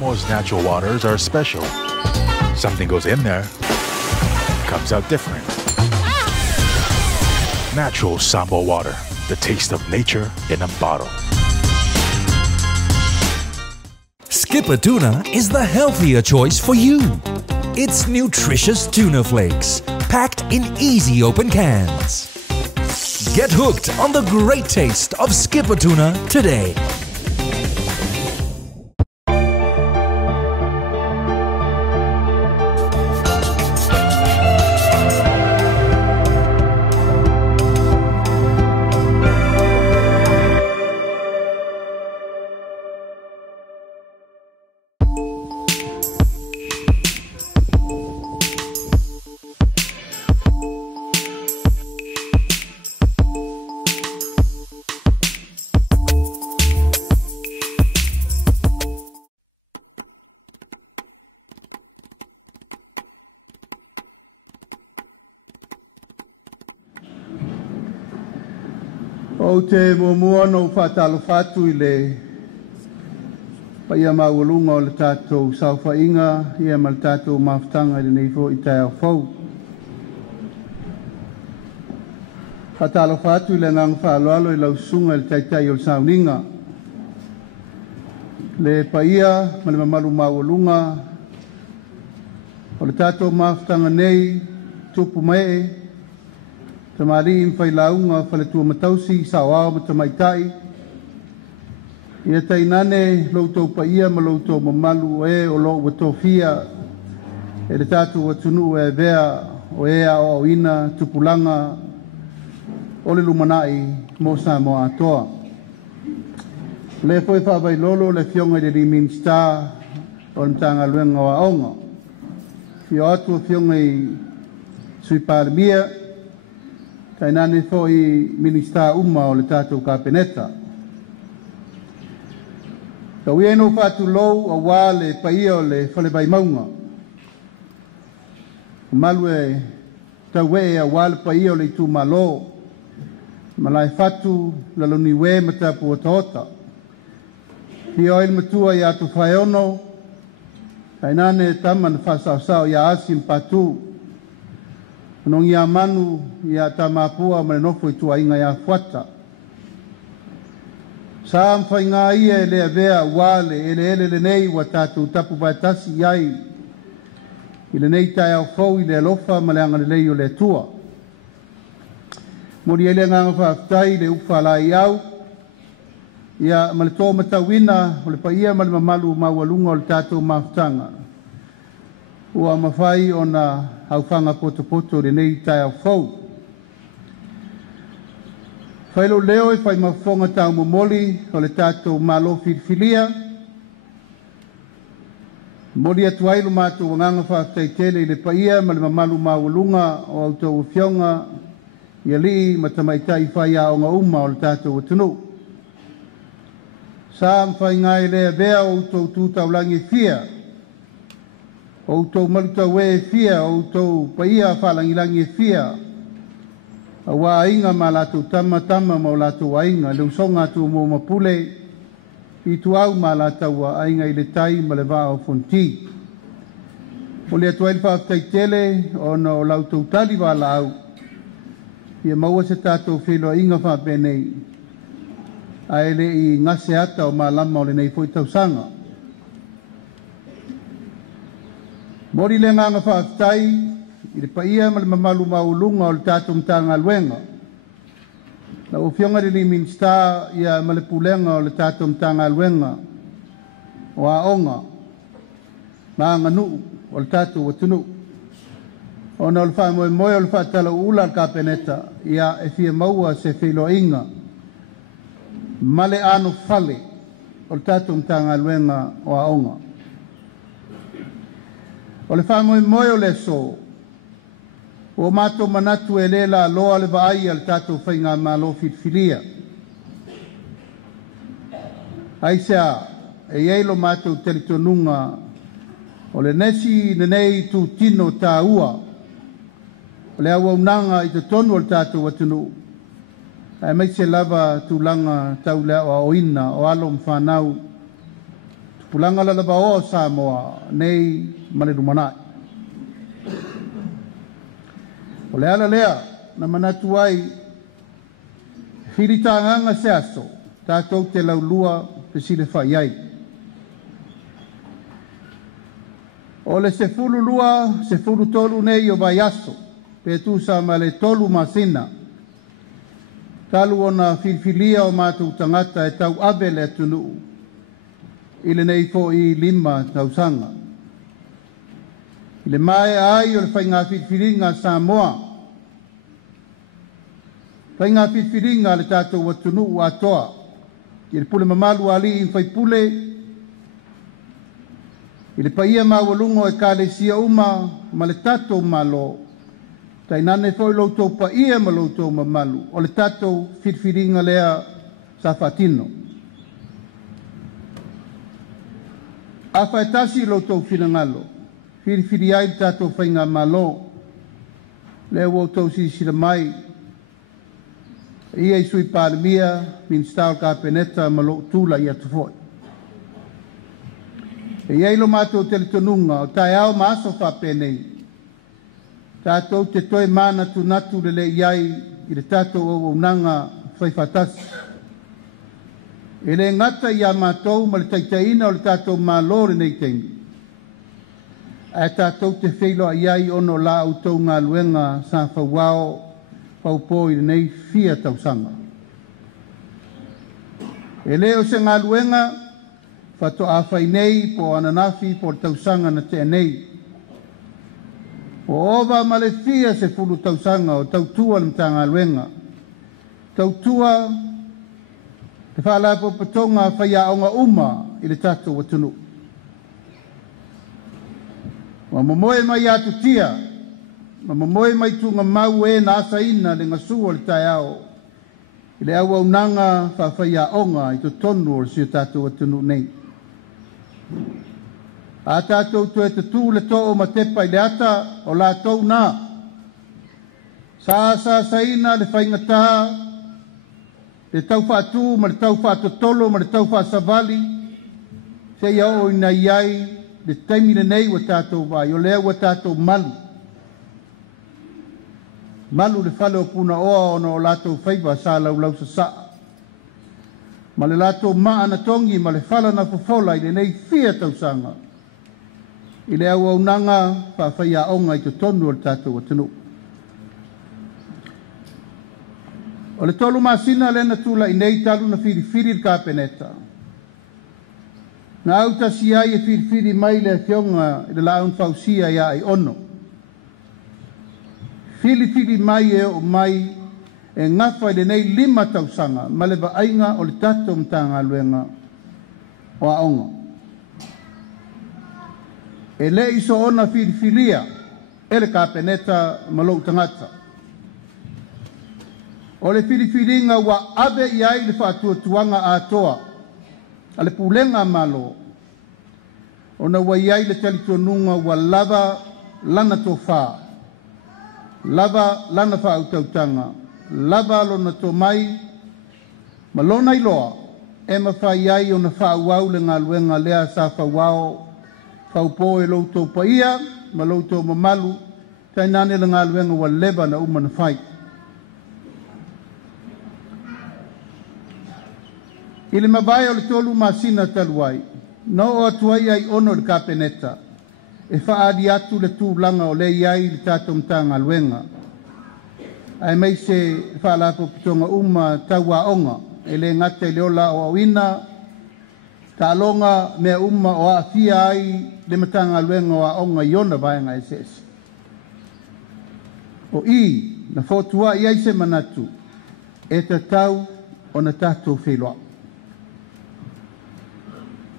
Most natural waters are special. Something goes in there, comes out different. Natural Sambo water, the taste of nature in a bottle. Skipper Tuna is the healthier choice for you. It's nutritious tuna flakes, packed in easy open cans. Get hooked on the great taste of Skipper Tuna today. O te mua no whatalo whatu I le paia maulunga o le tātou sauwhainga ia ma le tātou mawhtanga I nei fo I tai au whau. Whatalo whatu I le ngang whaaloalo I lau sunga le taitai o le sauninga. Le paia ma le mamalu maulunga o le tātou mawhtanga nei tupu mai Tamari in fai launga fale tua matausi sa wao matamaitai. Ia tainane loutou paia ma loutou mamalu o lo watofia e le tatu watunu e vea o ea o ina tupulanga o le lumanai mo sa mo atoa. Le foi whawai lolo le fionga I le Limin Star o le mtanga luenga wa aonga. Fio atu fionga I sui parmia Tainane foi minista uma o le tātou kapeneta. Tau eno whatu lou a wā le paia o le whale bai maunga. Malu e tau e a wā le paia o le tu malo. Malai whatu laloni we matapu o taota. Hia oil matua I atu whaeono. Tainane taman whasau I asim patu. Nong ia manu ia tamapua ma le nofo I tuainga ia whata. Sa amwhai ngā ia e lea vea wale ele le nei wa tātou tapu vaitasi iai. I le nei tai au whau I le alofa ma le anga le lei o le tua. Mori ele nganga whaftai le ufa lai au. Ia ma le tō matawina o le paia ma le mamalu maualunga o le tātou maftanga. Ua mawhai o na hauwhanga poto le nei tai au whau. Whailo leo e whai mawhonga tau momoli o le tātou malo whirwhilia. Moli atu ailu mātou wanganga whaftai tele I le paia ma le mamalu maualunga o autou whionga ia li matamaitai whai a onga uma o le tātou atunu. Sa mwhai ngai lea vea o autou tūtaulangi fia. O tau maluta we fia, o tau paia whalangilangi e fia. A wā inga ma lātou tama ma o lātou ainga. Leu songa tu mo mapule, I tu au ma lātou a ainga I le tai ma le vā o fonti. O le atu ailwha aftai tele, o na o lautou tali wā lau. Ia maua se tātou whelo inga wha penei. A ele I ngase ata o ma lama o le nei fwoi tau sanga. Mori le nganga whaftai, I le paia ma le mamalu maulunga o le tātou mtanga luenga. Na o fionga le Limin Star ia ma le pulenga o le tātou mtanga luenga. O a onga, ma nganu o le tātou watunu. O na o le wha moe o le wha tala ula ka peneta, ia e fia maua se whilo inga. Ma le ano fale o le tātou mtanga luenga o a onga. O le whamoe moe o le so, o mātou manatu e lela loa le vaai al tātou whainga malo whirwhilia. Aisea, e eilo mātou teletonunga, o le nesi nenei tu tino tā ua, o le awa unanga I te tonu o le tātou atunu. E mai se lava tūlanga tau lea o oina o alo mwhanau, pulanga la bao Samoa nei male rumanai. O le ala lea na manatu ai whiritanganga se aso tātou te laulua pe sile whai ai. O le se fulu lua, se fulu tolu nei o vai aso, pe tu sa ma le tolu masina. Talu o na whiwhilia o mātou tangata e tau abe le atunu. Ile nei fo i 5 tausanga. Ile mai ai o le whainga whiwhiringa Samoa. Whainga whiwhiringa le tātou atunu atoa. I le pule mamalu ali i whai pule. I le paia mawalungo e ka le sia uma ma le tātou malo. Tai nane foi loutou paia ma loutou mamalu. O le tātou whiwhiringa lea sa whatino. A whaetasi loutou whirangalo. Whirwhiri ai le tātou whainga malo. Lea wautou si sira mai. Ia i sui pālemia, min stau ka peneta ma lo tula i atu foi. E ia ilo mātou te le tonunga, o tai au maaso whapenei. Tātou te toi mana tu natu le le iai i le tātou o unanga whaifatasi. E le ngata i a mātou ma le taitaina o le tātou mālore nei teimi. A tātou te wheilo a iai ono la autou ngā luenga sa whauao paupo i nei fia tausanga. E leo se ngā luenga, whato a whai nei po ananafi po tausanga na te nei. O ova ma le fia se fulu tausanga o tautua le mta ngā luenga. Tautua te whala po patonga whai a onga uma i le tato watunu. Wa momoe mai atu tia, ma momoe mai tunga mau e na asa ina le ngasua le tai ao. I le awa unanga whawhai a onga i to tonu o si o tātou atunu nei. A tātou tu e te tū le tō o ma tepa i le ata o la tau nā. Sa ina le whaingata, le tau whātū, ma le tau whātotolo, ma le tau whāsavali, se ia o ina iai, le taimine nei wa tātou vai, o lea wa tātou malu. Malu le whale o puna oa ono o lātou whaiva sa lau sa saa. Ma le lātou maa na tongi ma le whala na fofola i le nei fia tausanga. I le au unanga whawhai a onga i to tonu o le tātou atanu. O le tolu masina le na tula i nei talu na whiri ka peneta. Na auta si ai e whiri mai le fionga i le laun fausia ia i ono. Whiri mai e o mai e ngawha i le nei 5 tausanga ma le vaainga o le tato mtanga luenga o a onga. E le iso ona whiriwhiria e le ka peneta ma lou tangata. O le whiriwhiringa wa abe i ai le whātua tuanga a toa a le pulenga malo. Ona wa i ai le talitonunga wa lava lana to whaa. Lava lana wha au tautanga, lava lona to mai, ma lona iloa, e ma wha iai o na wha uau le ngā luenga lea sa wha uau, wha upo e loutou paia, ma loutou mamalu, tai nane le ngā luenga wa leva na umana whai. I le mawai o le tolu masina taluai, no o atuai ai ono le ka peneta, e whaadi atu le tūlanga o le iai le tātou mtanga luenga. Ai mai se whaalapo pitonga uma taua onga, e le ngate le ola o awina, ta alonga mea uma o a fia ai le matanga luenga o a onga iona vaenga e sese. O i, na fotua i ai se manatu, e ta tau o na tātou wheloa.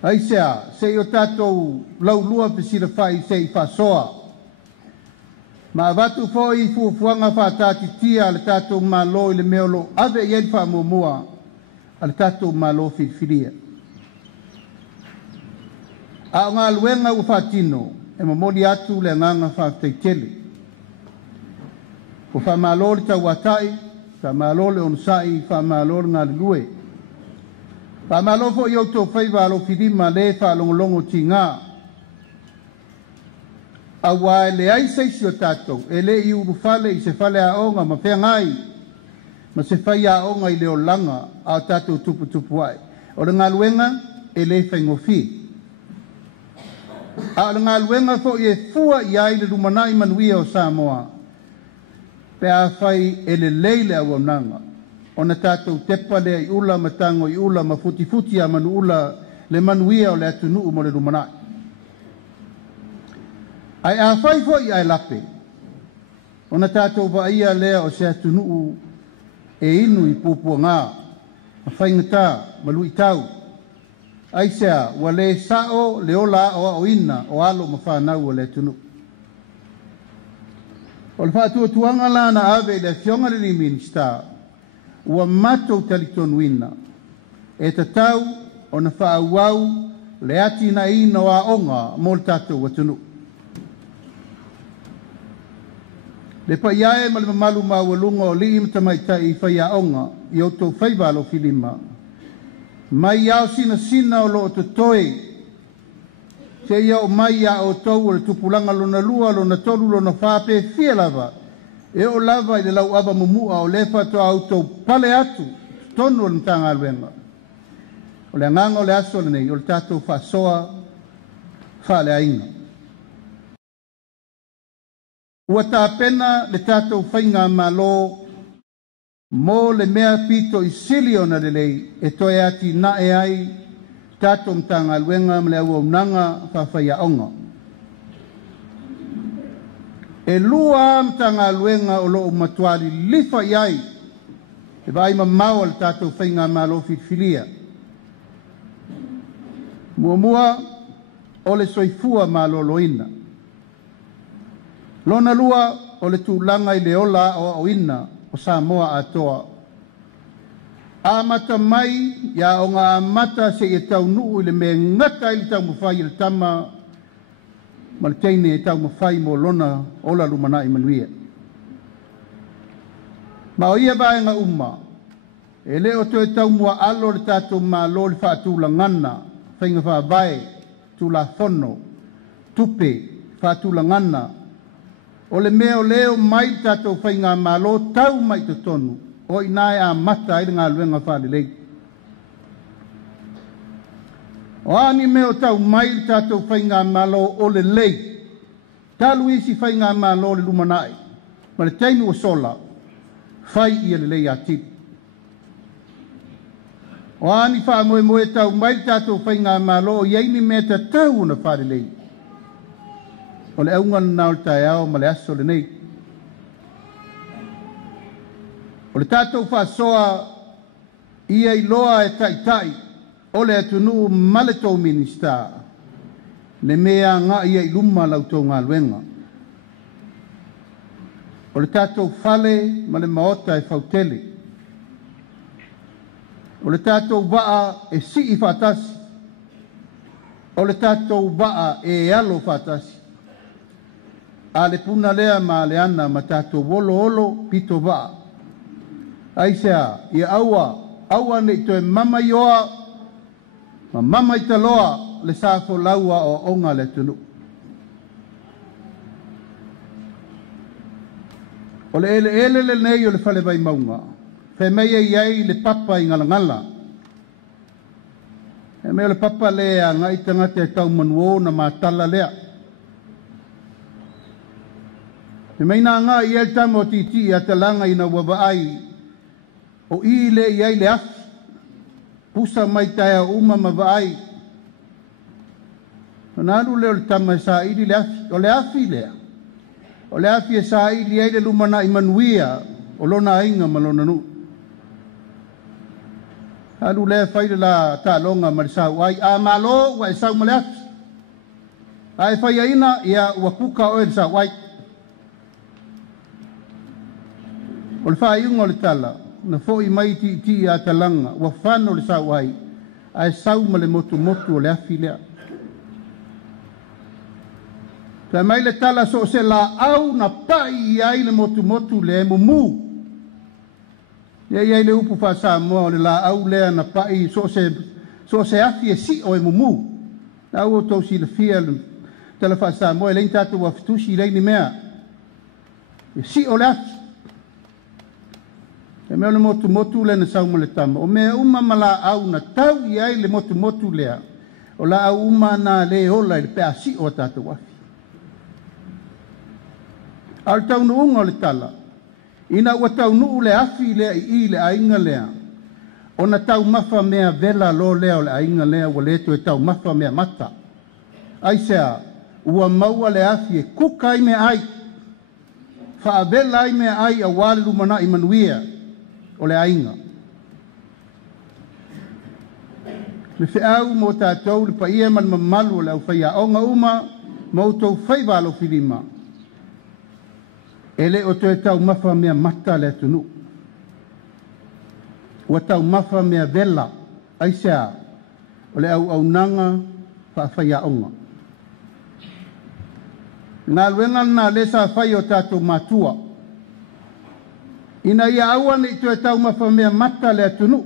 Ai sea, se o tātou laulua pesira whai se i whasoa. Ma avatu foi fuafuanga whātāti tia le tātou malo i le meolo ave i eni whamumua a le tātou malo whiwhiria. A ngā luenga u whātino e mamoli atu le nganga whāteitele. O whamalo le tau atai, whamalo le onusai, whamalo le ngā lue. Pa malofo yo to faiva lo fidima le fa longo tinga. Awa le ai sei si o tatou, e le i uru fale i se fale a onga ma whea ngai, ma se whai a onga i leo langa a tatou tupu tupu ai. O le ngā luenga e le whaingofi. A le ngā luenga fo i e fua i ai le rumanai manuia o Samoa, pe a whai e le leile au nanga. O na tatou tepa le i ula ma tango i ula ma futi futi a manu ula le manuia o le atunu mo le rumanai. Ai a whai fo i ai lape. O na tātou wa ia lea o se atunuu e inu i pupua ngā. A whaingata, malu i tau. Ai sea, wa le sao le ola o ina o alo ma whanau o le atunuu. O le whātua tuanga lana ave le fionga le minista, ua matou talitonu ina. E tatau o na whaauau le ati na ina o a onga mo le tātou atunuu. Le pa iae ma le mamalu maualunga o li imta maitai i whai aonga i o tau whaiva lo filima. Mai au sina sina o lo o totoe. Se ia o mai a o tau o le tupulanga lona lua lona tolu lona whape fia lava. E o lava i le lau ava mumua o lefa to au tau pale atu tonu o le mtanga aluenga. O le anganga o le aso le nei o le tatou whasoa whale ainga. Ua tāpena le tātou whainga malo mo le mea pito i silio na lelei e toe ati na e ai tātou mtanga luenga mle au unanga whawhaia onga. E lua mtanga luenga o loo matuari lifa iai e vai mamau le tātou whainga malo fitfilia. Mua o le soifua malo loina. Lona lua o le tūlanga i le ola o ina o Samoa atoa. A mata mai ia o ngā mata se e tau nuu i le me ngata i le tau mawhai i le tama ma le teine e tau mawhai mo lona ola lumana i manuia. Ma o ia vaenga uma e le o to e tau mua alo le tātou ma lo le whaatula ngana whainga whaavae tula whono tupe whaatula ngana. O le mea o leo mai tātou whainga malo tau mai te tonu. O inae a mata i ngā luenga whāle lei. O ani mea o tau mai tātou whainga malo o le lei. Talu isi whainga malo le lumanai. Ma le teinu o sola. Whai ia le lei a tipu. O ani wha moe moe tau mai tātou whainga malo o iaini mea ta tau na whāle lei. O le aunga na o tae ao ma le aso le nei. O le tātou whasoa ia i loa e tai o le atunu ma le tau minista. Le mea ngā ia i luma lau tau ngā luenga. O le tātou whale ma le maota e whautele. O le tātou waa e si i whatasi. O le tātou waa e alo whatasi. A le puna lea ma le ana ma tātou wolo olo pito waa. Aisea, ia aua nei toe mama ioa, ma mama i taloa le sāfo laua o onga le tunu. O le ele le nei o le whale vai maunga. Whe meia iai le papa i ngalangala. E mea le papa lea ngai tangate e tau manuo na mātala lea. E meina ngā i el tamo titi a talanga ina wawaai o i le iai le afi. Pusa mai taia uma mawaai. Nāru leo le tama e sa ili le afi. O le afi lea. O le afi e sa ili ai le lumana i manuia o lona inga ma lona nu. Nāru lea whaile la ta longa ma le sa uai. A malo wa e sau ma le afi. A e whaia ina ia wakuka o e sa uai. O le whaiunga o le tala, na fōi mai ti a talanga, wa whano le sau ai, a e sau ma le motu o le afi lea. Ta mai le tala so se la au na pai ai le motu le mumu. Ia le upu wha Samoa o le la au lea na pai so se So se afi e si o e mumu. Na ua tau si le fia tala whaasa moe lein tātou wa fitusi leini mea. E si o le afi. E mea le motu le na sauma le tama. O mea uma mala au na tau i ai le motu lea. O la au uma na le ola le pea si o tātou afi. Al tau nu unga le tala. Ina ua tau nu le afi lea i le ainga lea. O na tau mafa mea vela lo lea o le ainga lea ua leto e tau mafa mea mata. Ai sea, ua maua le afi e kuka ai mea ai. Fa vela ai mea ai a wale lumana i manuia o le ainga. Le whiau mo tātou le pa ia man mamalu o le au whaia onga uma mo tau whaivalo whilima. Ele o to e tau mafa mea mata le atunu. Ua tau mafa mea vela, ai sea, o le au nanga whaia onga. Ngā luenga nā le sa whai o tātou matua. Ina ia aua ni to e tau mafa mea mata le atunu.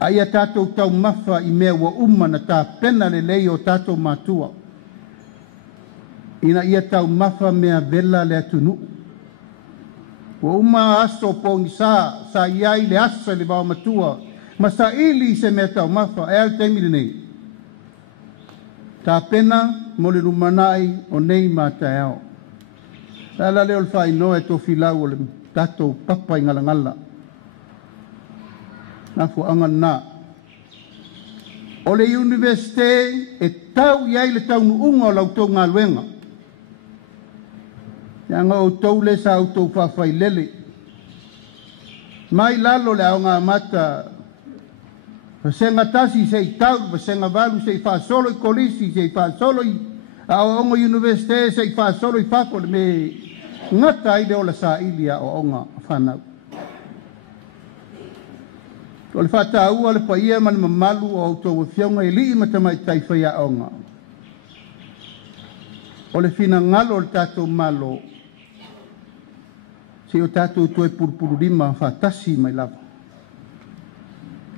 Aia tātou tau mafa i mea wa na tā pena le lei o tātou matua. Ina ia tau mafa mea vela le atunu. Wa aso pōngi sa iai le asa le wao matua. Ma sa ili se mea tau mafa e al teimile nei. Tā pena mo le rumanai o nei mātai ao. Tala leo le whai noe tō whilau o le tātou papa i ngala. Nā fu angana. O le universite e tau iai le tau nuunga o lau tau ngā luenga. Yanga o tau le sa au tau whawhai lele. Mai lalo le au ngā mata. Pasenga tasi se i tau, pasenga valu se i whaasolo i kolisi, se i whaasolo i au onga universite, se i whaasolo i whako le me ngata i le ola sa ilia o onga whanau. O le whata ua le pa ia man mamalu o au tau whiaunga i li matamai tai whaia onga. O le fina ngalo le tātou malo. Se o tātou toe purupuru rima whatasi mai lava.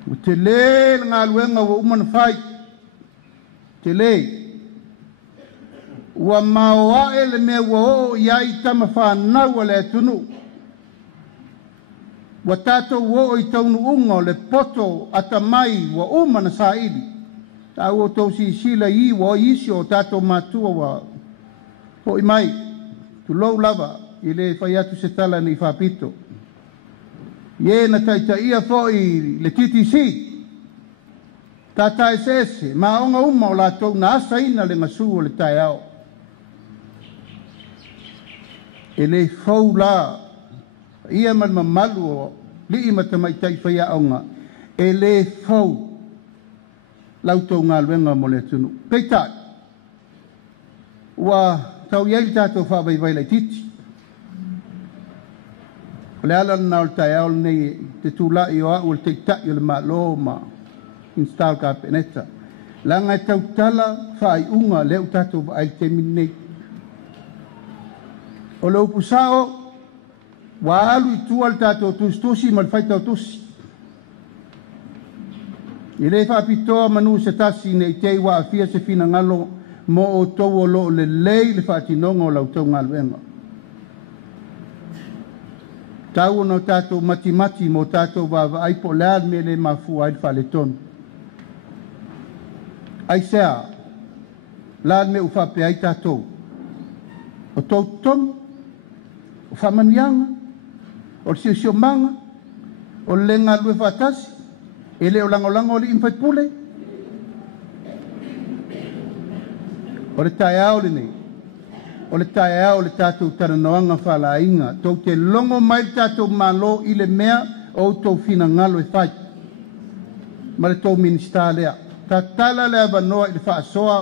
O te le ngā luenga wa umana whai. Te le. Ua maoa e le mea ua o iai tama whanau le atunu. Wa tātou o i taunu unga o le poto atamai wa umana sa ili. Tau o tau si sila i wa isi o tātou matua wa ho i mai. Tu lou lava i le whaiatu se tala ni whapito. Ie na taita ia fo i le TTC. Tata SS, ma onga uma o la tau na asa ina le ngasu o le tai ao. E le fau la, ia man mamalu o li matamai tai whaia onga. E le fau lau tau ngā luenga mo le tunu. Peitai, ua tau iai tātou whawai vai lai titi. Le ala na o tai ao nei te tūla i o au le teitai o le malo ma install ka peneta. Langa e tau tala whai unga leo tātou wa ai te minei. O le upu sao, wa alu i tua le tātou tusi ma le whaitau tusi. I le whapitoa manu se tasi nei tei wa awhia se fina ngalo mo o tau o lo le lei le whatinonga o lau tau ngā luenga. Tau no tātou mati mo tātou wa aipo leal me le mafu ai whale tonu. Ai sea, leal me uwhape ai tātou. O tau tonu, o whamanianga, o sio manga, o lenga lue whatasi, e le o langolango o li imwhai pule. O le tai ao le nei. O le tae ao le tātou taranoanga whala inga. Tau te longo mai le tātou malo i le mea o tau fina ngalo e whai. Ma le tau minista lea. Ta tala lea wanoa i le whaasoa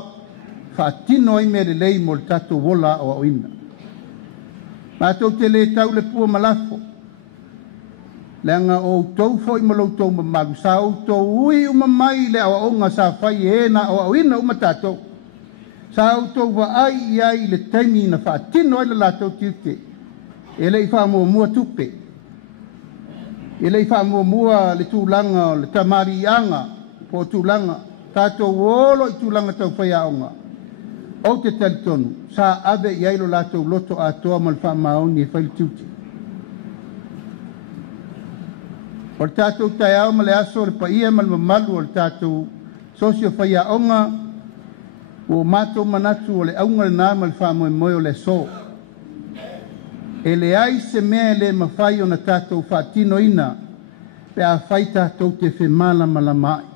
whaatino i me le lei mo le tātou wola o au ina. Ma tau te le tau le pua malafo. Leanga o tau fo i malo tau mamalu. Sa o tau ui umamai le au onga sa whai e na o au ina uma tātou. Sa autou wa ai ai le taimi na whaatino ai le lātou tiute. E lei wha mua tupe. E lei wha mua le tūlanga o le tamari anga. po tūlanga, tātou olo I tūlanga tau whaiaonga. O te talitonu, sa ave I ailo lātou loto atoa mal whamaoni e whailituti. O tātou tai au male aso le paia mal mamalu o le tātou sosio whaiaonga o mātou manatu o le aunga le nā mal whamoe moe o le so. E le ai se mea le mawhai o na tātou whaatino ina pe a whai tātou te whi malama lama ai.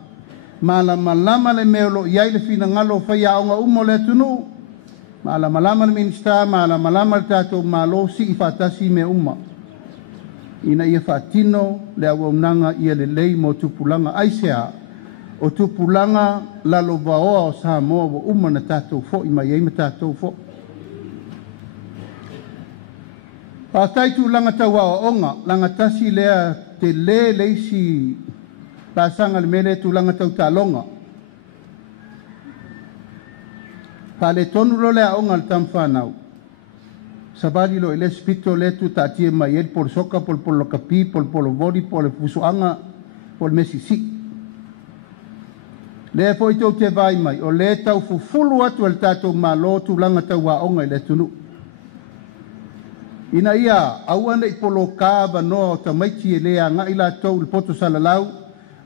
Malama lama le meolo iai le whina ngalo whaiaonga umo le tunu. Malama lama le minista, malama lama le tātou malo si I whaatasi me uma. Ina ia whaatino le awaunanga ia le lei mo tupulanga aisea o tupulanga lalo vaoa o Samoa wa uma na tātou fo I mai eima tātou fo. A taitu langa taua o onga, langa tasi lea te le leisi la sanga le mele tu langa tau talonga. Pa le tonu lo lea onga le tam whanau. Sabari lo ele spito le tu tatie mai el por soka, por lo kapi, por lo vori, por le fusuanga, por mesisi. Le foi tau te vai mai, o le tau fufulu atu el tatou malo tu langa taua onga le tunu. Ina ia, awana I polo kāwa noa o ta maiti e lea ngai la tau le poto salalau,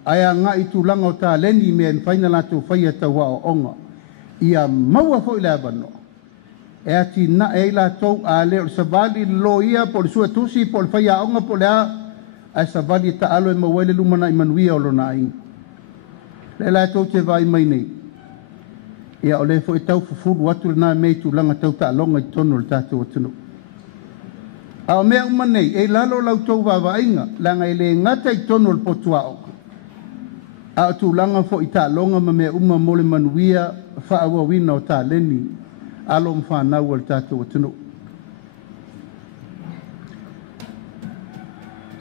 aya ngai tūlanga o ta leni mea whaina la tau whaia taua o onga. Ia maua fo I lea wanoa. E ati na e la tau a leo savali lo ia po le sua tusi po le whaia onga po lea, a savali ta alo e mawele lumana I manuia o lo na inga. Le la tau te vai mai nei. Ia o le fo I tau fufuru atu le na mei tūlanga tau ta alonga I tono le tātou atunu. A o mea umanei, e lalo lau tau wawa inga, langa I le ngata I tono le potua oka. A o tūlanga fo I ta longa ma mea uma mole manuia, whaawa wina o ta leni, alo mwhanau al tātou atunu.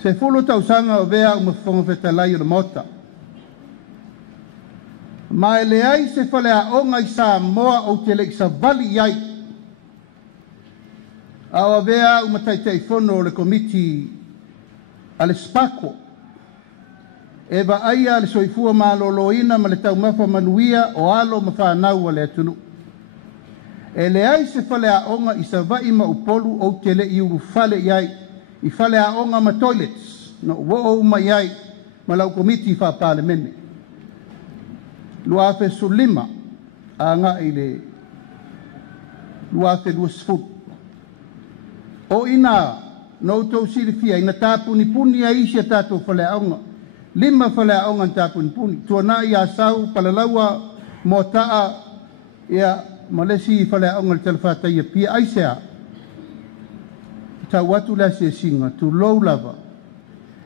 Se fulu tau sanga o vea uma whonga whetalai o le mota. Ma e le ai se whale a onga I Samoa o te le I sa vali iai. Awa vea umataitei fono o le komiti a le spako. E va aia le soifua maloloina ma le tau mafa manuia o alo ma whanau a le atunu. E le ai se whale a onga I sa vai ma upolu o te le I uru whale iai. I whale a onga ma toilets. No wo o ma iai ma lau komiti whapale mene. Luafe sulima a nga I le luafe luasfut. O ina no tau sirifia ina tāpuni puni a isi a tātou whale aonga. 5 whale aonga tāpuni puni. Tuana I a sau palalaua mo taa ia malesi whale aonga le talawhatai a pia aisea. Tau watu la se singa tu low lava.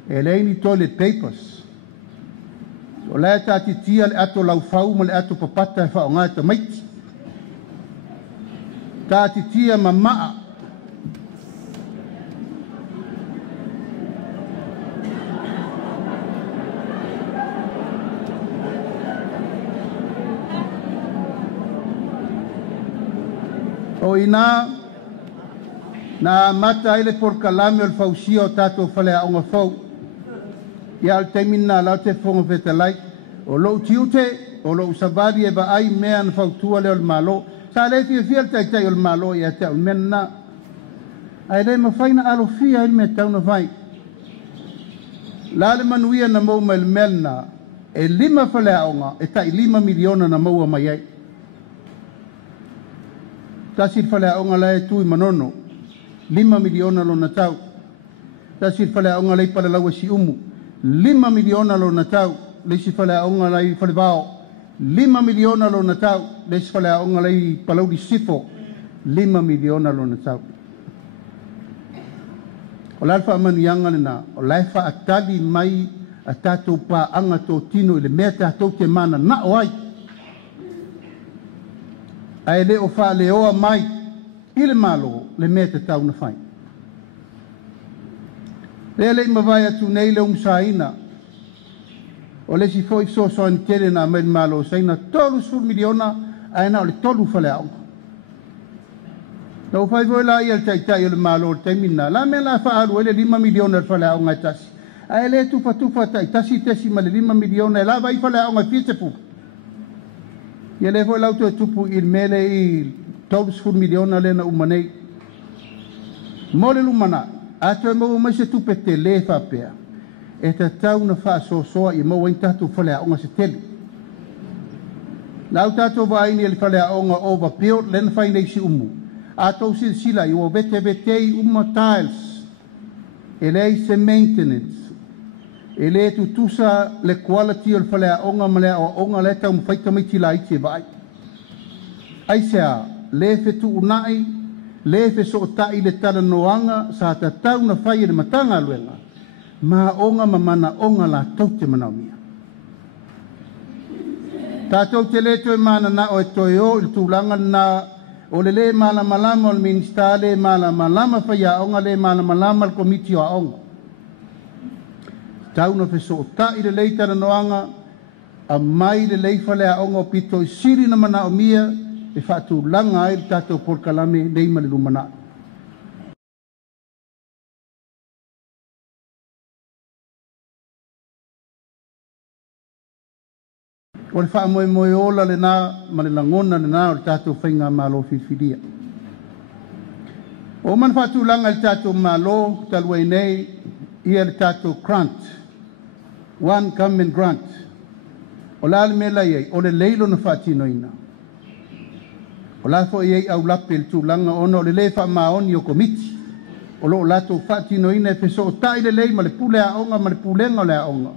E leini toilet papers. O lea tāti tia le ato lau fau ma le ato papata e whaonga ta maiti. Tāti tia ma maa. O ina na mata ele por kalame o fausia o tato fale a onga fau. Ia al temina la te fonga vetalai. O lo tiute, o lo sabari e ba ai mea na fautua leo le malo. Sa le fia fia tai tai o le malo ia te au mena. Ai le ma faina alo fia il me tau na vai. La le manuia na mau me melna e 5 fale a onga e tai 5 miliona na mau mai ai. Tasir whale aonga lai tui manono, 5 miliona lo na tau. Tasir whale aonga lai pala laua si umu, 5 miliona lo na tau. Leisi whale aonga lai whale vao, 5 miliona lo na tau. Leisi whale aonga lai palau di sifo, 5 miliona lo na tau. O lalfa amanianga lena, o laifa atali mai a tātou pā anga tō tino i le mea tātou te mana na o ai. Ai le o wha le oa mai i le malo le mea te tau na whai. Le le mawai atu nei le umsaina. O le si foi so so an tere na mai malo saina tolu su miliona ai na o le tolu whale au. Tau whai voi la i al tai tai o le malo o te mina. La me la wha aru ele 5 miliona le whale au ngai tasi. Ai le tufa tai tasi tesi ma le 5 miliona e la vai fa le aonga fitepu. Ia le foi lautu e tupu il mele i taus 4 miliona le na umanei. Mole lumana, ato e mau mai se tupe te le fa pea. E te tau na fa soa i mau wain tatu fa le aonga se tele. Lau tatu va aini e fa le aonga ova peo le na fai nei si umu. Ato sila i o vete i uma tiles. E lei se maintenance. E le tutusa le quality o le whalea onga ma le onga le tau mwhaita mai tila i te vai. Ai sea, le fetu unai, le fe so tai le tala noanga sa ta tau na whai e le matanga luenga, ma onga ma mana onga la tau te manaumia. Tātou te le toi mana na o e toi o il tūlanga na o le malama o le minista le malama whai a onga le malama le komiti o a onga. Tau na feso ta i le leita na noanga, a mai le leifa le aonga o pito i siri na mana o mia, e whatu langa ai le tātou porkalame leima le lumana. O le wha moe ola le nā, ma le langona le nā o le tātou whainga malo whiwhiria. O man whatu langa le tātou malo, talua i nei, ia le tātou grant. One government grant. O la me la ye, o le leilo na whaatino ina. O la fo ye au lape le tūlanga ono, o le le wha maoni o komiti. O lo lato whaatino ina e feso o tai le lei ma le pule a onga, ma le pulenga le a onga.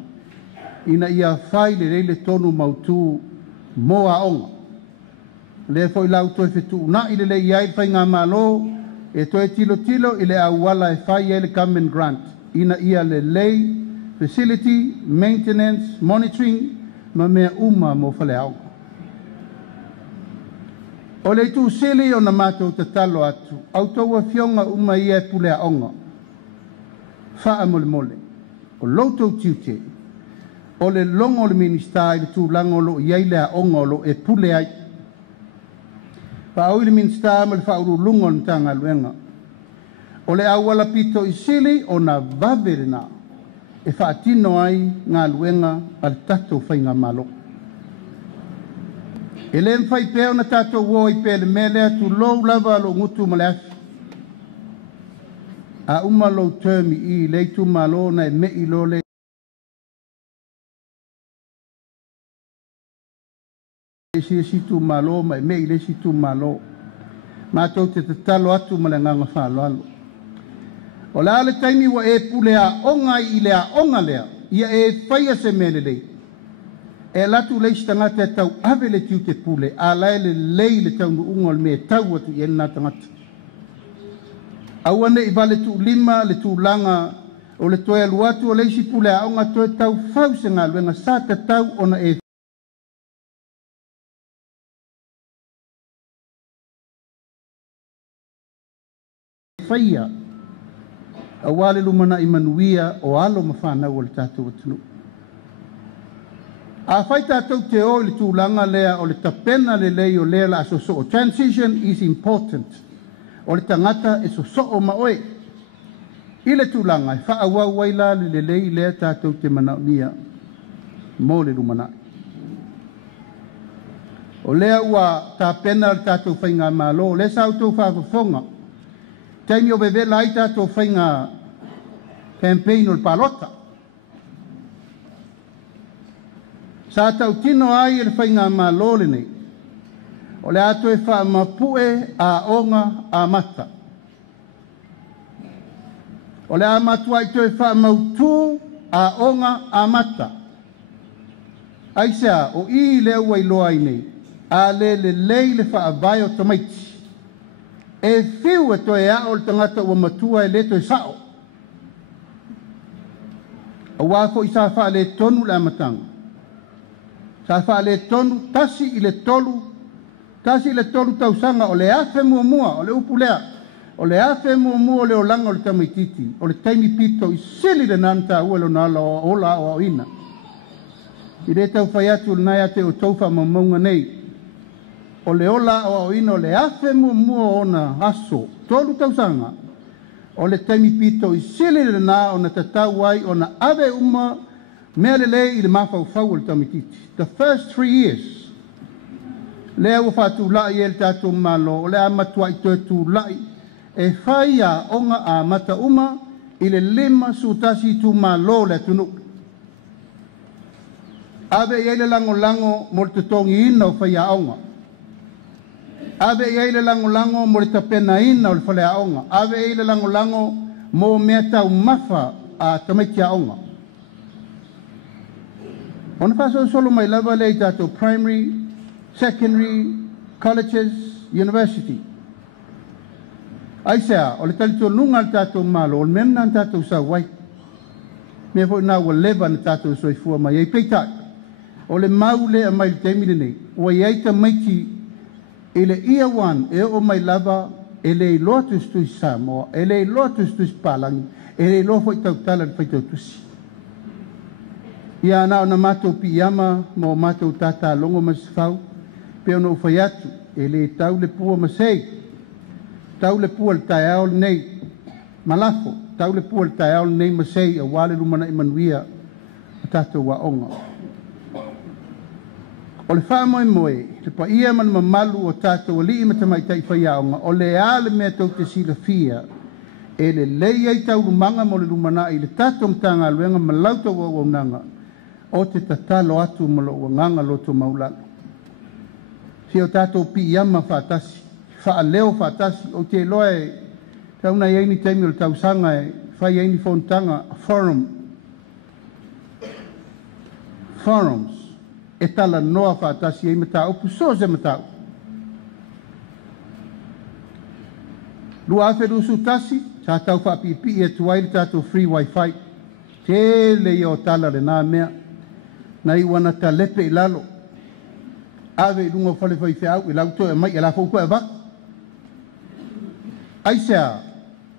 Ina ia whai le leile tonu mautu mo a onga. Le fo i lau toi fetu na i le lei iai whai ngā malo, e toi tilo i le au wala e whai e le government grant. Ina ia le lei, facility, maintenance, monitoring, ma mea uma mo whale au. O le tu sili o na mātou te talo atu, au taua fionga uma ia e pulea onga. Wha mole. O loutou tiute, o le longo le minista i le tūlanga lo iai lea onga lo e pule ai. Pa au le minista ma le whauru lungo ni tanga luenga. O le awala pito i sili o na vavere na. E whaatino ai ngā luenga al tatou whainga malo. E le mwhai pēo na tatou wō i pēle melea tu lou lava lo ngutu maleafi. A uma lou termi i leitu malo na e mei lo le. E situ malo ma e mei le situ malo. Mātou te talo atu ma le nganga whalo alo. O la ale taimi wa e pulea onga i lea onga lea, ia e whaia se mele lei. E latu lei stangata e tau ave le tiu te pule, a lai le lei le tau nuunga le me tau atu i ena tangata. Awane i vale tu lima le tu langa o le toe aluatu o lei si pulea onga toe tau fau se ngā luenga sa te tau ona e whaia. A wale lumana i manuia o alo mawhanau o le tātou atunu. A whai tātou te o le tūlanga lea o le tapena le lei o lea la aso o transition is important. O le tangata e so o maoe. I le tūlanga e wha awau waila le lei lea tātou te manaunia mo le lumana. O lea ua tapena le tātou whainga malo, le sa autou whaafafonga. Taimi o bebe lai tātou whainga campaign o le palota. Sa tau tino ai e le whainga malole nei. O le ato e wha mapue a onga a mata. O le a matua i to e wha mautu a onga a mata. Aisea o i leo wai loa i nei. A le lei le wha avai o tamaiti. E fiu e toi a o le tangata ua matua e leto e sao. A wafo i sa wha le tonu le amatanga. Sa wha le tonu tasi i le tolu tausanga o le afe mua o le upulea. O le afe mua o le olanga o le tamaititi. O le taimi pito i sili le nanta ua lo nala o ola o ina. I le tau whai atu le nai ate o tauwha maunga nei. O le ola o ino le afe mua ona aso, tolu tausanga, o le taimi pito I sili le nā o na tatau ai o na ave uma mea le I le mawhauwhau o le taumititi. The first 3 years, lea ua whātu lai e le tātou malo, o le amatua I tōtu lai, e whai a onga a mata uma I le 5 sutasi tu malo le tunu. Ave I le lango mo le tutongi ina o whai a onga. Ave I le lango mo le tapena ina o le whale a onga. Ave I le lango mo mea tau mafa a tamaiti a onga. Ona whaso solo mai lava le I tātou primary, secondary, colleges, university. Aisea, o le talito nunga le tātou malo, o le memna le tātou sa wai. Mea fo ina ua leva na tātou soifua mai. Ei peitai, o le mau le a mai le teimile nei. Ua iai ta maiti I le ia wan e o mai lava e le iloa tustuis Samoa, e le iloa tustuis Palangi, e le iloa fo I tautala le whaitau tusi. Ia ana o na mātou pi iama mo mātou tata longo masifau, pe ono ufai atu, e le tau le pua masei, tau le pua le tai ao le nei, malafo, tau le pua le tai ao le nei masei, a wale lumana I manuia, a tātou wa onga. O le wha moe, le pa ia man mamalu o tātou o li ima tamai tai whai aonga, o le ale mea tau te sila fia, e le lei ai tau lumanga mo le lumana I le tātou mtanga luenga malauta wa waunanga, o te tatalo atu mo lo wanganga loto maulano. Si o tātou pi iama whātasi, whaaleo whātasi, o te loe, tauna I aini teimi o le tausanga e, whai aini whontanga, forums, e tala noa whātasi e matau, puso se matau. Lua awheru su tasi, sa tau whapipi e tuai le tātou free wifi, te le I o tala le nā mea, na I wana ta lepe I lalo. Ave I lungo whale whai whiau, I lau toi mai, I la fauko e wak. Aisea,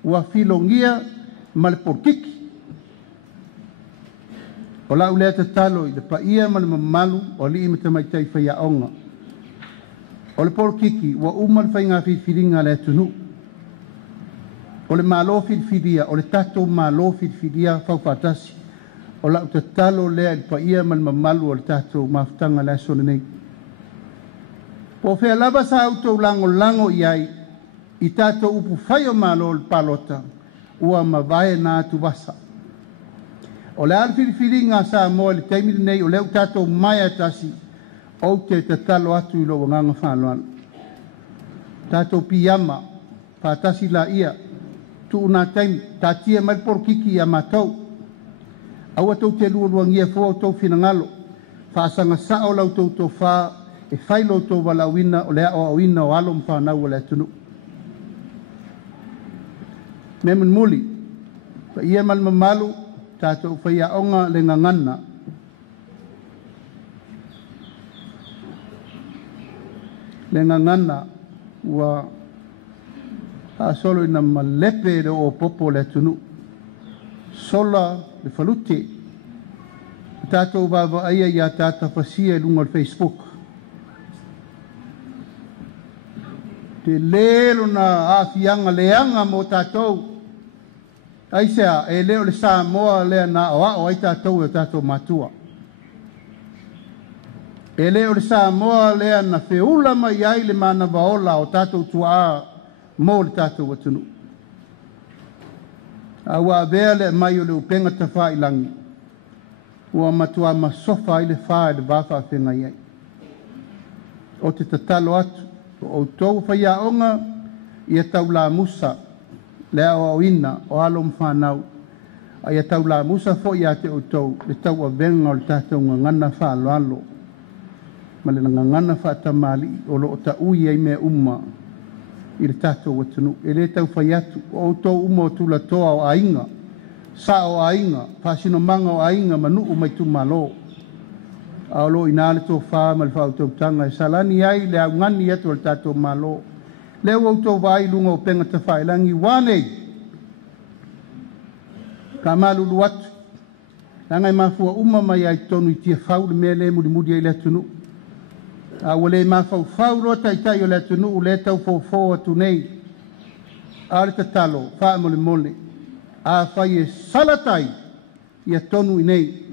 ua filongia ma le porkiki. O lau lea te talo I le paia ma le mamalu, o li ima te mai tai whai aonga. O le porkiki, ua uma le whai ngā whiwhiringa le tunu. O le malo whiwhiria, o le tatou malo whiwhiria whauwhatasi. O lau te talo lea I paia ma le mamalu o le tātou mawhtanga le sone nei. Po whea lava sa autou lango iai, I tātou upu whai o malo le palota, ua mawae nā tu wasa. O le alwhiriwhiri ngā sa moa le teimiri nei, o leu tātou mai atasi, o te talo atu I lo wanganga whāloana. Tātou piyama, whātasi la ia, tu una taimi, tātia mai porkiki I a mātou. Aua tau te luangia fua o tau whinangalo, whaasanga sa o lau tau tau whā, e whailo tau walawina o lea o awina o alo mwhanau o lea tunu. Memen muli, pa ia malmamalu, tātou whaia onga le ngangana. Le ngangana, ua solo ina malepe le o popo le tunu. Sola le falute. Tātou wawa aia ia tāta whasia e lunga le Facebook. Te lelo na awhianga leanga mo tātou. Aisea, e leo le saa moa lea na o ai tātou e tātou matua. E leo le saa moa lea na whiula mai ai le mana vaola o tātou tua mo le tātou atunu. Awa vea le mai o le upenga ta wha ilangi. Ua matua masofa i le wha e le wafa whenga iai. O te tatalo atu, o tau whaia onga i a tau la musa. Lea o ina o alo mwhanau. A ia tau la musa fo i a te o tau, le tau a venga o le tātou ngangana wha alo alo. Ma le ngangana wha tamali o lo o ta ui ai mea umma i le tātou atunu. E le tau whai atu o tau umma o tula toa o ainga. Sa o ainga, whasino manga o ainga manu o mai tu malo. A lo ina le tō wha ma le wha o tau tanga. E salani ai le au ngani atu o le tātou malo. Leo au tō vai lunga o penga ta whai langi wane. Ka malulu atu. Langai mafua umma mai ai tonu I tia whau le mea le mudi ai le atunu. A wale mafau whau roa tai tai o le atunu u le tau fō atu nei. a le tatalo fa mole mole a fai e salatai ia tonu inei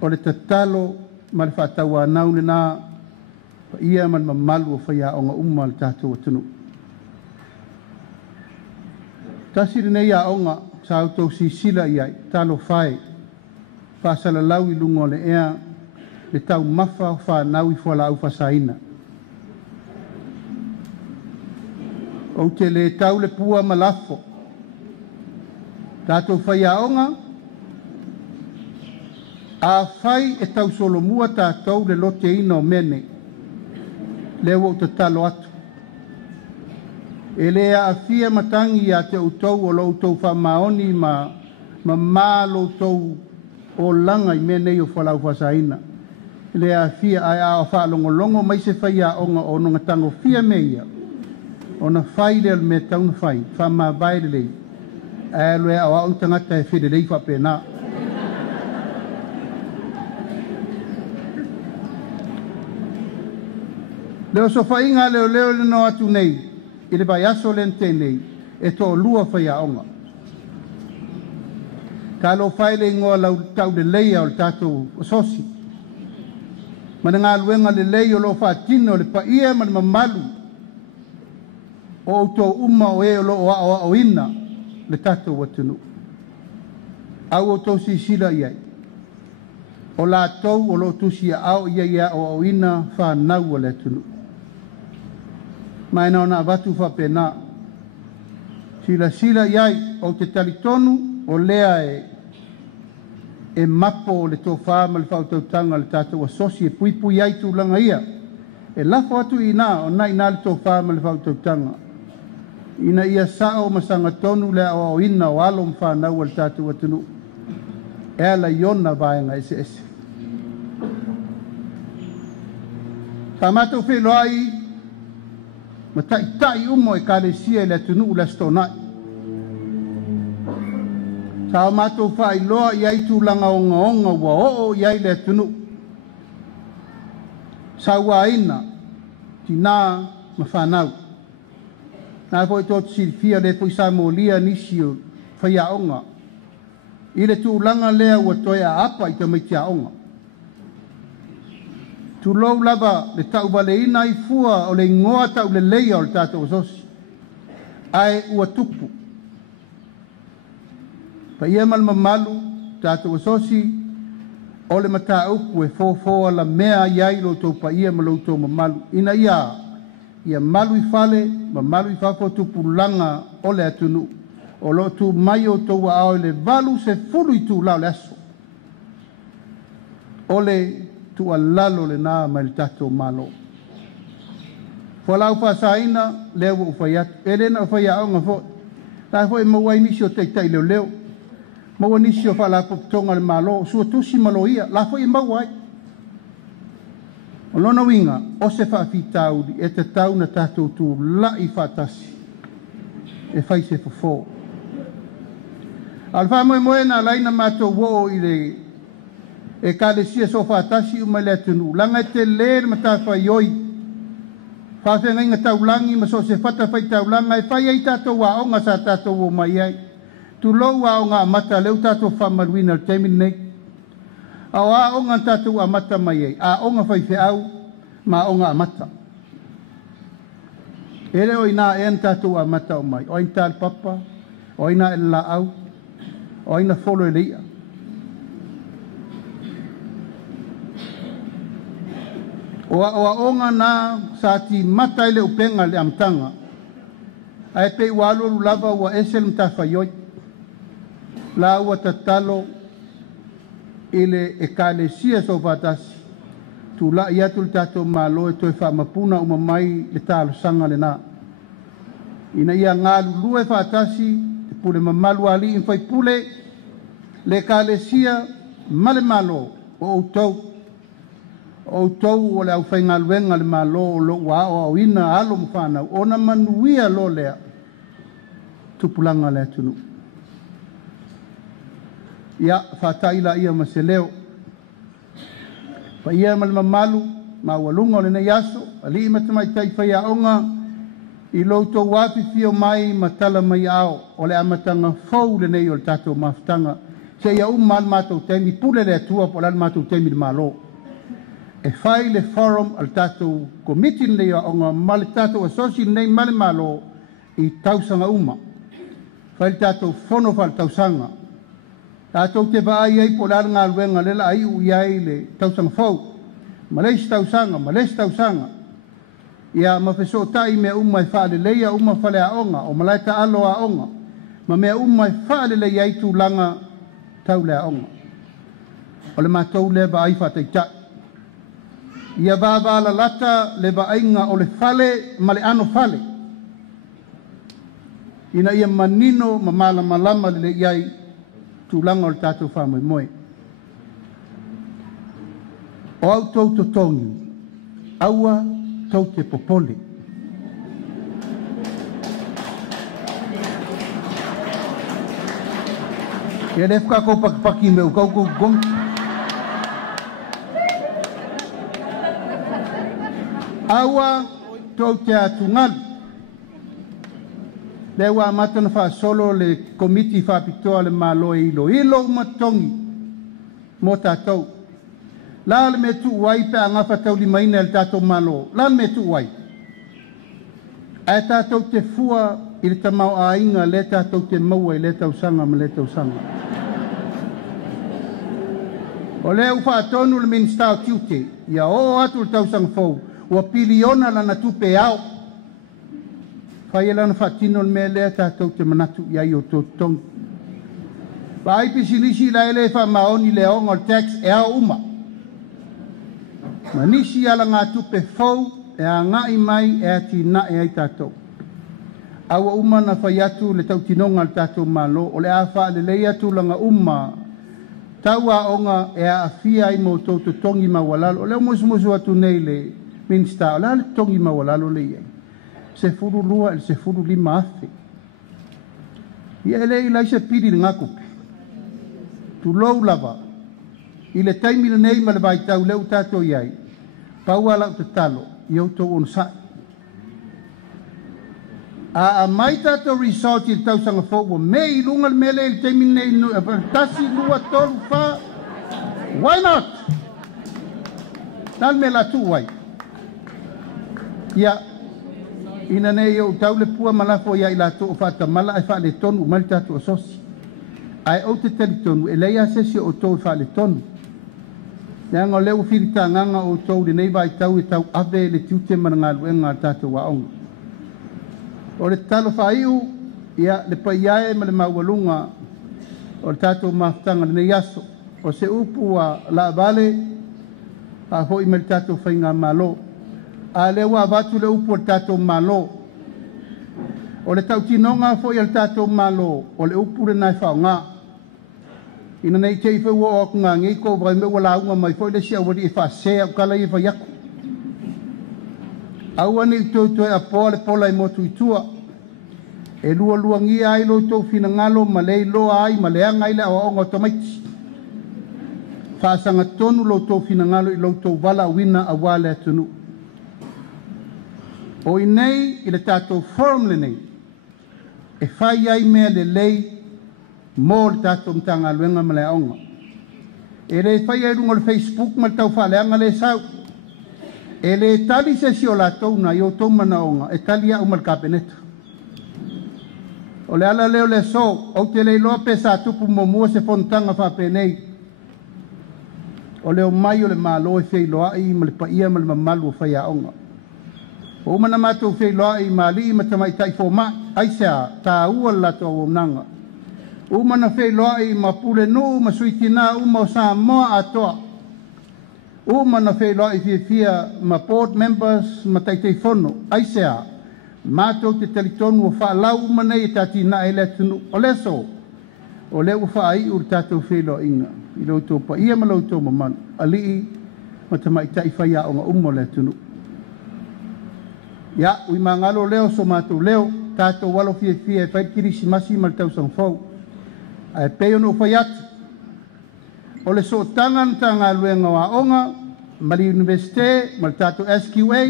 o le tatalo ma le whaataua nau le nā ia man mamalu o whaia o ngā umma le tātou atunu. Tasiri nei a onga sa autou si sila iai talo whae whaasala lau i lungo le ea le tau mafa o whanau i whala au whasaina. O te le tau le pua malafo tātou whaia onga a whai e tau solomua tātou le lote ina o mene lewa o te talo atu. E lea a fia matangi a te utou o lo utou whamaoni ma lo utou o langa I mene o whalau whasaina. E lea a fia ai a o whaalongolongo mai se whaia onga o nunga tango fia meia o na whai lea me tauna whai whama baile lei. E lea o au tangata e whire lei whapena. Leo so whainga leo le no atu nei, I le bai aso lente nei, e to lua whaia onga. Ka lo whaile ingoa lau tau le leia o le tātou o sosi. Mana ngā luenga le leia o lo whaatino le paia man mamalu o to uma o e o lo o ina le tātou watunu. Au o to si sila iai. O la tau o lo tusi au ia o ina whanau o le tunu. Mai na watu whapena. Sila iai o te talitonu o lea e mapo o le tō whāma le whautautanga le tātou asosi e puipui ai tūlanga ia. E lafo atu I nā o nai nā le tō whāma le whautautanga. Ina ia sao masanga tonu lea o ina o alo mwhanau o le tātou atunu. E ala iona vaenga ese. Ka mātou wheloai ma tai umo e kāresia le atunu u le stonai. Ka mātou whai loa I ai tūlanga onga ua o I le atunu. Sa ua ina tina ma whanau. Nā fwoi tōtu sirifia le fwoi sa mōlia nisi o whaia onga. I le tūlanga lea ua toi a apa I te maitia onga. Tūlou lava le tau wale ina I fua o le ngoa tau le leia o le tātou sosi. Ai ua tupu. Pa ia malmamalu tātou sosi o le mata upu e fōfōa la mea iai lo tō pa ia malo tō mamalu. Ina ia malu I fale, ma malu I fafo tupu langa o le atunu. O lo tu mai o tō wa au le valu se fulu I tū lau le aso. O le tu alalo le nā mai le tātou malo. Whalau whasaina leo u whaiatu. E rena u whaiaonga fo. Tā fo e mawai nisi o teitai leo. Maua nisi o whalapoptonga le malo. Sua tusi malo ia. La fo e mawai. O lona winga, o se whaafitauri e te tau na tātou tū lai whaatasi. E whai se fofo. Al wha moe na laina mātou wo I le e kālesia so whaatasi umai le atunu. Langa te lere ma tā whai oi. Whawhenga inga taulangi ma so se whata whai taulanga e whai ai tātou wa onga sa tātou o mai ai. Tu lou wa onga amata leu tātou whamaruina le teimin nei. A o onga tātou amata mai ai. A onga whai whiau ma onga amata. E reo ina e an tātou amata o mai. O ina tāle papa, o ina e la au, o ina wholo e leia. O onga nā sa ti mata ile upenga le amtanga. Ai pe walu lava wa esel mtawhaioi. La ua tatalo ile e kālesia so whatasi. Tu la iatu le tātou malo e toi whamapuna uma mai le tālo sanga le nā. Ina ia ngā lulue whatasi te pule mamalu ali in whai pule le kālesia male malo o utau. O tau o le au whainga luenga le malo o lo wao au ina alo mwhanau. O na manuia lo lea tupulanga le atunu. Ia whataila ia ma se leo. Pa ia ma le mamalu, ma walunga o le nei aso, ali ima tamai tai whaia onga, I loutou wāwhiwhio mai matala mai ao, o le amatanga fau le nei o le tātou mawhitanga. Se ia mal mātou teimi, pule le atua po lan mātou teimi le mālo. E whai le forum al tātou komiti nei o onga ma le tātou asosi nei ma le mālo i tausanga uma. Whai le tātou whono whal tausanga. Tātou te vaai ei po lan ngā luenga lela ai ui ai le tausanga fau. Malesi tausanga. Ia mawhiso tai mea umai whaale leia uma whale a onga, o malaita alo a onga. Ma mea umai whaale leia i tū langa tau lea onga. O le mātou le ba ai whatai ta. Ia vāwāla lata le ba ainga o le whale ma le ano whale. Ina ia manino ma malama le iai tū langa o le tātou whamoe moe. O au tau totongi, aua tau te popole. Ia le whaka kou pakipaki meu kau gong. Aua tau te atungal. Le wa matana wha solo le komiti wha pitoa le malo e ilo matongi mo tātou. La le me tu wai pe anga whatau li maina le tātou malo. La me tu wai. Ai tātou te fua i le tamau a inga le tātou te maua i le tausanga ma le tausanga. O le uwha atonu le minsta o tiute. Ia o atu le tausanga fau. Ua piliona lana tupe au. Whai e lana whatino le me le tātou te manatu i ai o tōtongi. Wa ai pisilisi la ele wha maoni le onga le tax e au uma. Manisi ala ngā tupe fau e a ngai mai e a tina e ai tātou. Awa uma na whai atu le tau tinonga le tātou malo o le a wha le lei atu langa uma tau a onga e a awhia i mo tō tongi mawalalo. O le musu atu nei le minsta o le tongi mawalalo le iei. Se furu lua e se furu lima afe. Ia ele i lai se piri le ngakupe. Tu lou lava. I le taimi le nei ma le vai tau leu tātou iai. Paua lau te talo, i au tau on sai. A mai tātou resort i le tausanga fōua, me i lunga le mele i le taimi nei, tasi lua tolu wha. Why not? Tal me la tu wai. Ia, ina nei au tau le pua malafo ia i la tu o whata mala e wha le tonu, mali tātou asosi. Ai au te tali tonu, e leia sesi o tau wha le tonu. Nanga leo whirita nganga o tau le nei vai tau e tau ave le tiute mana ngā luenga tātou wa onga. O le talo whaiu, ia le paiae ma le maualunga o le tātou maftanga le nei aso. O se upu a la vale, a hoi me le tātou whainga malo. A lewa avatu le upu o le tātou malo. O le tau tinonga foi al tātou malo, o le upu le nai whaonga. Ina nei te iwha ua o ngā ngei ko vai me wala unga mai foi le si awari e whaasea o kala i whaiaku. Aua ni tō a poa le pola i motu i tua. E lua ngia ai lo tō whina ngalo ma lei loa ai ma lea ngai le awa onga o tamaiti. Whaasanga tonu lo tō whina ngalo i lo tō wala wina a wale atunu. O i nei i le tātou forum le nei. E whai ai mea le lei mō le tātou mtanga luenga ma lea onga. E le whai ai runga le Facebook ma le tau whaleanga le sau. E le tali se si o la touna i o tau mana onga, e tali a umal kapeneta. O le ala leo le so, au te lei loa pesa tupu mo mua se fontanga whapenei. O leo mai o le malo e whei loa i ma le paia ma le mamalu o whai a onga. O umana mātou whei loa i mali i matamai tai fōma, aisea tā ua lato o nanga. Umana whei loa i mapule no, ma suitina uma o sa moa atoa. Umana whei loa i fia ma board members ma taitei whono, aisea, mātou te talitonu o whaalau manei e tati na ele tunu. O leso, o leo whaai ur tātou whei loa inga, i lau pa ia ma lau tō mamanu, alii ma tamai tai whaia o ngā umo le tunu. Ia, ui mā ngalo leo so mātou leo, tātou walo fia e whai kirisi masi ma le tau sang whau. Ai peo no whai atu. O le so tangan ta ngā luenga wa onga, ma le universite, ma le tātou SQA,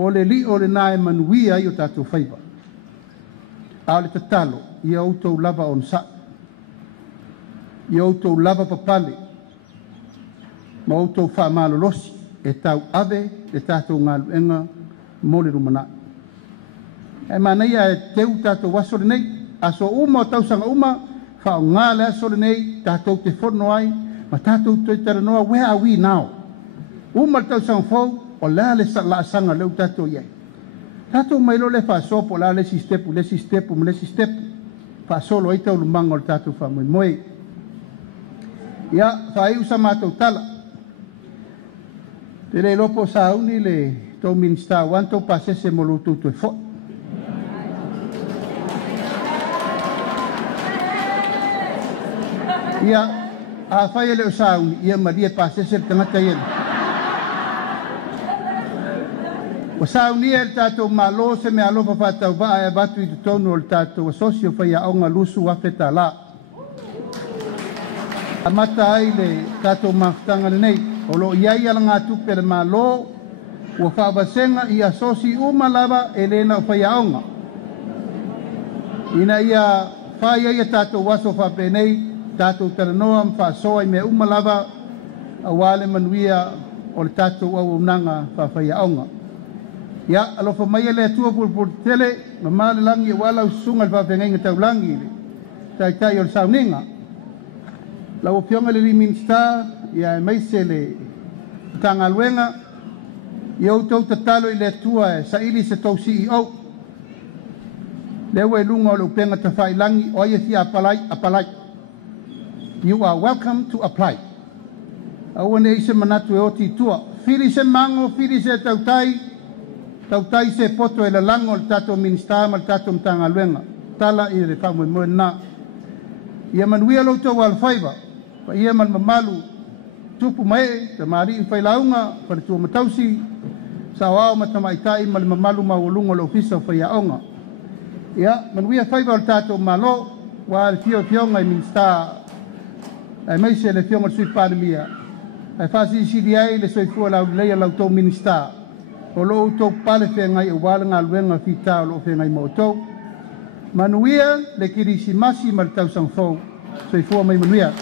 o le li o le nae manuia i o tātou whaiva. A le tatalo, i autou lava on sa. I autou lava papale. Ma autou wha malolosi e tau ave e tātou ngālu enga mo le rumana. E manaia e teu tātou waso le nei, aso uma o tausanga uma, wha o ngā le aso le nei, tātou te whono ai, ma tātou toi taranoa, where are we now? Uma le tausanga fau, o lea le la sanga leu tātou iai. Tātou mailo le wha sopo, la le si stepu, wha solo eita ulumanga o le tātou wha moe moe. Ia, wha iu sa mātou tala. Te le lopo sa uni le tau minsta wanto pasese mo loutou tue fo. Ia, a whai le o sa uni, ia maria pasese le tangata iena. O sa uni e le tātou malo se me alofa whatau waa e batu i tutonu o le tātou asosio whai a onga lusu wafeta la. A mata ai le tātou mawhtanga nei. O lo iai ala ngā tupe le malo, ua whaawasenga i asosi umalava e lena o whaiaonga. Ina ia whai ai a tātou waso whapenei, tātou taranoa mwhaasoa i me umalava a wale manuia o le tātou au unanga whaiaonga. Ia, alofa mai le atua pulpul tele, ma male langi e wala usunga le whapengenga tau langi le, tai o le sauninga. La o pionga le liminsta, ia e maise le tangaluenga, i autou tatalo i le atua e sa ili se tau CEO. Lewa e lunga o le upenga ta whailangi, o ia fia apalai. You are welcome to apply. Awane i se manatu e oti tua. Fili se mango, fili se tautai se poto e la lango le tato minsta ma le tato mtangaluenga. Tala i le whamoe moe na. Ia manuia loutou al whaiva. Pa ia man mamalu tupu mai, te maari i whailaunga, whare tua matausi, sa wao matamaitai ma le mamalu mawalunga le ofisa o whaiaonga. Ia, manuia whaiva o le tātou malo, wa le fionga i minsta, ai meise le fionga le sui pandemia. Ai whasi siri ai le soifua lau leia lau tau minsta, o lo tau pale whengai o wala ngā luenga fita o lo whengai mautou. Manuia le kirisi masi ma le tausang fau, soifua mai manuia.